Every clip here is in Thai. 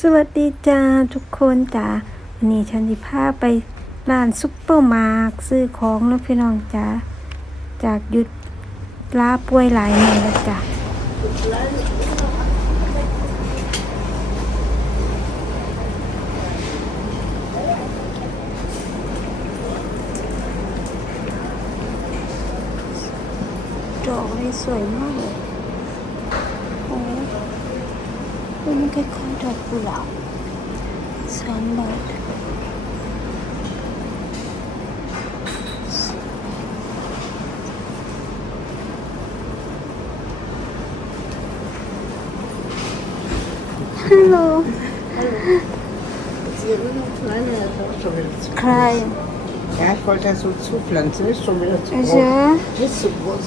สวัสดีจ้าทุกคนจ้าวันนี้ฉันจะพาไปร้านซุปเปอร์มาร์ทซื้อของแล้วพี่น้องจ้าจากหยุดลาป่วยหลายมือแล้วจ้าดอกนี่สวยมากเลย মুখে কয়টা পোলা sambar Hello. Klein. Ja, ich wollte das so zupflanzen. Ist schon wieder zu groß. Ja. Ist zu groß.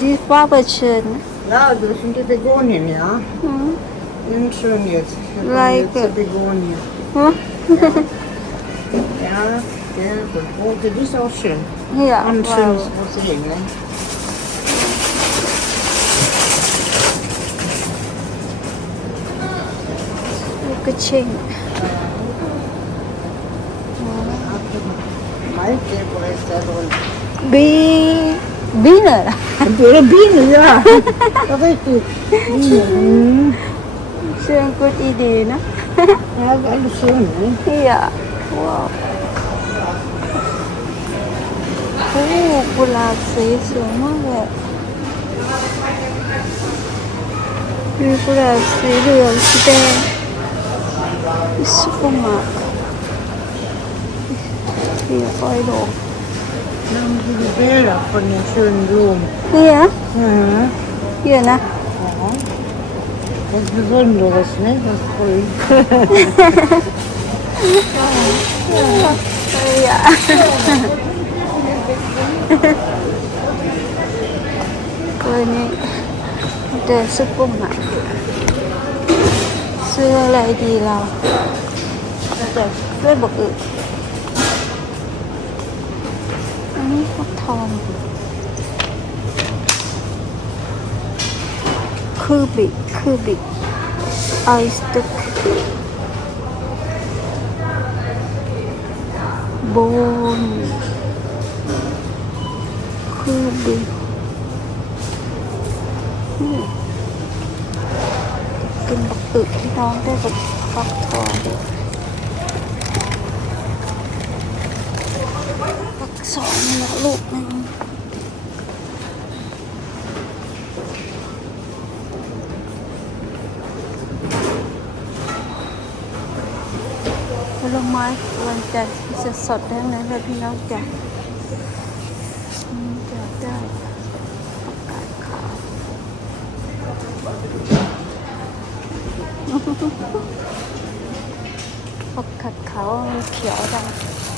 Die ist schön. Ja, also das sind die Begonien, ja. Mhm. Sind schön jetzt. Hier like jetzt die Begonie. Hm? ja. ja, ja, oh, das rote, die ist auch schön. Ja, Und wow. schönes rotes Ding, ne? Kuching. Bing. ยว้าวโอ้กุหลาบสีสวยมากเลยมีกุหลาบสีเหลืองสีแด Bilder von den schönen Blumen. เฮีย Mhm. เฮียนะ Ja. Was Besonderes, ne? Das Grün. เฮียวันนี้เดินซุปเปอร์มาร์ทซื้ออะไรดีเราแต่ด้วยบอกอึ ฟักทองคือบิกคือบิกไอสตึกบนคือบิกนี่กินบักอึกพี่น้องได้บักฟักทองฟัก สองนี่ละลูกหนึงผลไม้วันจันทร์จะสดทั้งนั้นเลยพี่น้องจ้ะจะได้ประกาศขาวประกาศขาวเขียวดำ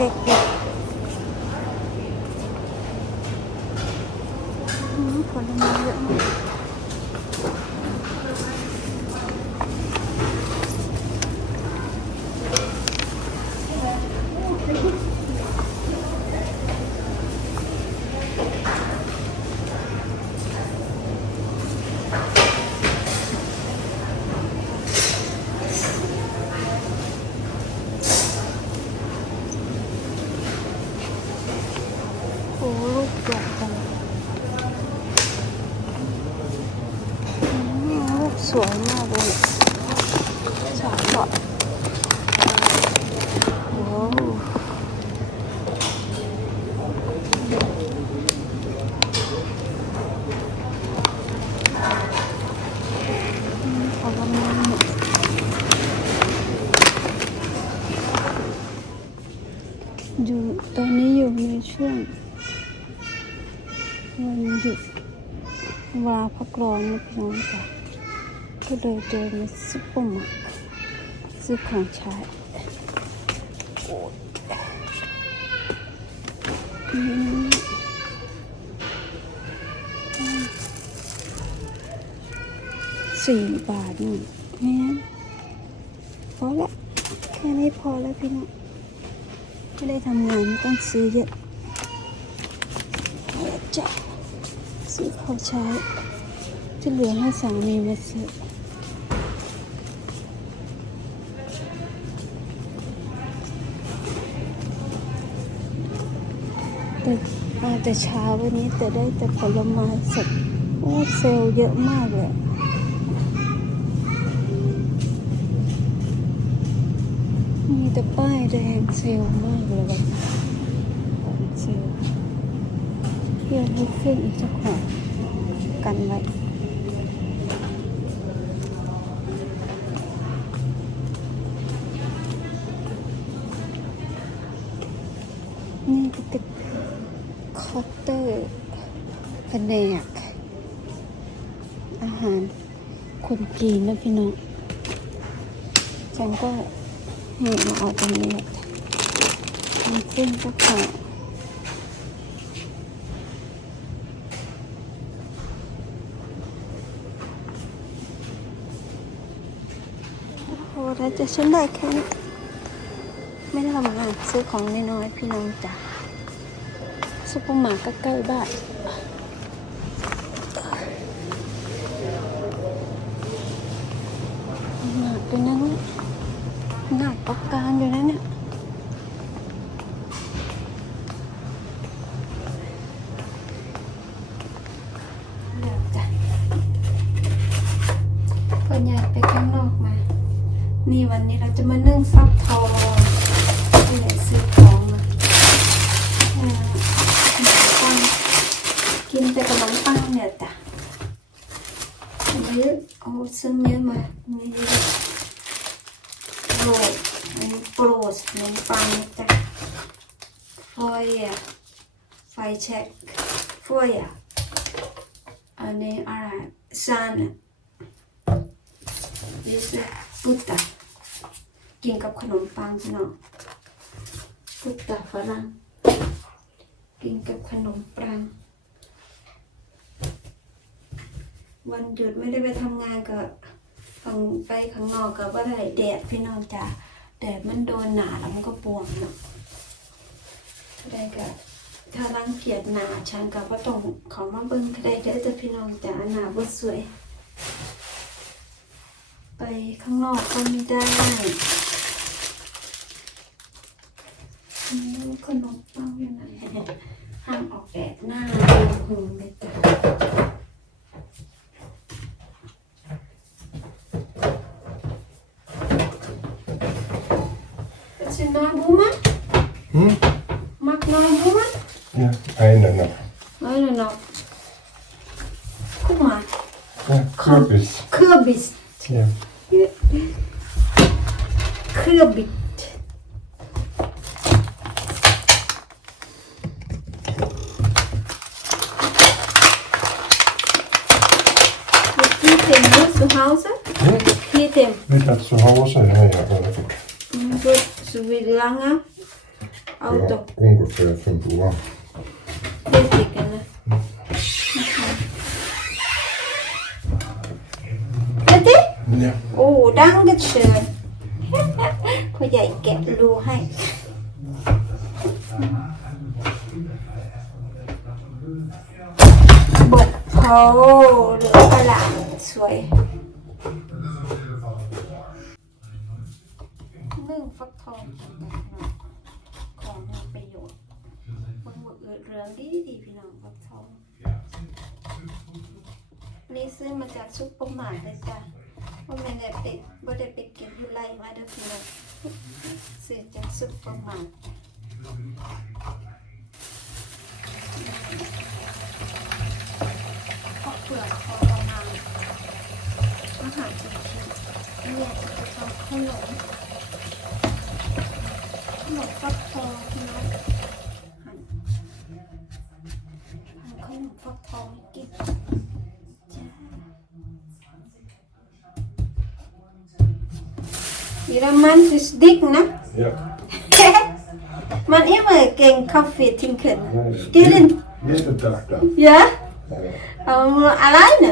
กว่าเล็กๆดีอืมผลไม้เยอะมากโอ้ ลูกใหญ่จังลูกสวยมากเลยสามบาทว้าวอืมผลไม้หมดอยู่ตอนนี้อยู่ในช่วง หยุดว่าพักร้อนนะพี่น้องจ้ะก็เลยเดินมาซุปเปอร์มาร์เก็ตซื้อของใช้โอ้ยสี่บาทนี่แม่พอละแค่นี้พอแล้วพี่น้องไม่ได้ทำงานต้องซื้อเยอะเอาละจ้ะ ซื้อขอใช้ที่เหลือให้สามีมาซื้อแต่มาแต่เช้าวันนี้แต่ได้แต่ผลไม้สดโอ้เซลเยอะมากเลยมีแต่ป้ายแดงเซลมากเลยแบบของเซลล์ เพื่อให้ขึ้นอีกสักหน่อยกันไว้นี่ก็เป็นคาน์เตอร์แผนกอาหารคนจีนนะพี่น้อง ฉันก็นี่มาเอาตรงนี้แหละมีเส้นก็ขอโอ้โห แล้วจะฉันได้แค่นี้ไม่ได้ทำงานซื้อของน้อยๆพี่น้องจ้ะซุปเปอร์มาร์เก็ตใกล้บ้านหนักไปนะเนี่ยหนักประการอยู่นะเนี่ยเลิกจ้ะก็อยากไปข้างนอกมา นี่ วันนี้เราจะมานึ่งฟักทองที่ไหนซื้อของมาขนมปังกินแต่ขนมปังเนี่ยจ้ะอันนี้เอาซื้อเนื้อมานี่โปรดอันนี้โปรดขนมปังจ๊ะฟอยอะไฟแช็คฟอยอะอันนี้อะไรซานอะ this is พุตตา กินกับขนมปังพี่น้องพุตตาฝรั่งกินกับขนมปัง วันหยุดไม่ได้ไปทำงานก็ฟังไปข้างนอกก็ว่าได้แดดพี่น้องจ้ะแดดมันโดนหนาแล้วมันก็ปวงเนาะได้ก็ถ้ารังเกียจหนาฉันก็ว่าต้องขอมาเบิ้งก็ได้เด้อจ้ะพี่น้องจ้ะหนาบ่สวย ไปข้างนอกก็ไม่ได้ อืมขนมปังอยู่ไหนห้ามออกแดดหน้าหูเลยจ้ะ Het is een naaiboemen. Hm? Mag naaiboemen? Ja, eine noch. I don't know. Kom maar. Ja, Kürbis. Kürbis. Ja. Kürbis. Wie viel nur zu Hause? Hm? Viel Wieder zu Hause? Ja, ja, aber gut. Gut, so wie lange? Auto. Ja, ungefähr 5 Uhr. Richtig, ne? Fertig? Ja. โอ้ดังกันเชิญพ่อใหญ่แกะรูให้บดโพเหลือกระหล่ำสวยนึ่งฟักทองของมีประโยชน์บางหมดเรืองดีดีพี่น้องฟักทองนี่ซื้อมาจากซุปเปอร์มาร์เก็ตเลยจ้ะว่าไม่ได้ไปบ่ได้ไปเก็บอยู่ไรมาเด้อพี่น้องซื้อจากซุปเปอร์มาร์เก็ตเปลือกพอ Ihr Mann ist อาหารจะเค็มไม่อยากจะไปทำขนมขนมฟักทองนะขนมฟักทองกินเยอรมันสดิกนะ ne? Ja. Man immer gegen Kaffee trinken. Jeden, Tag ja, aber nur alleine.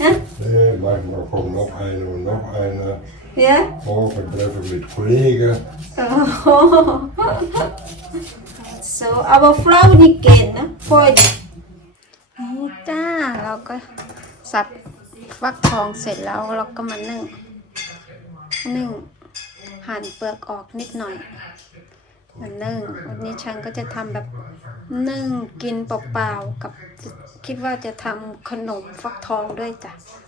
Ja? Nee, manchmal kommt noch eine und noch eine. Ja? Morgen treffen mit Kollegen. Oh. so, aber Frau nicht gehen, ne? Freude. นี่จ้าเราก็สับฟักทองเสร็จแล้วเราก็มานึ่งนึ่งหั่นเปลือกออกนิดหน่อยมานึ่งวันนี้ฉันก็จะทำแบบนึ่งกินเปล่าๆกับคิดว่าจะทำขนมฟักทองด้วยจ้ะเ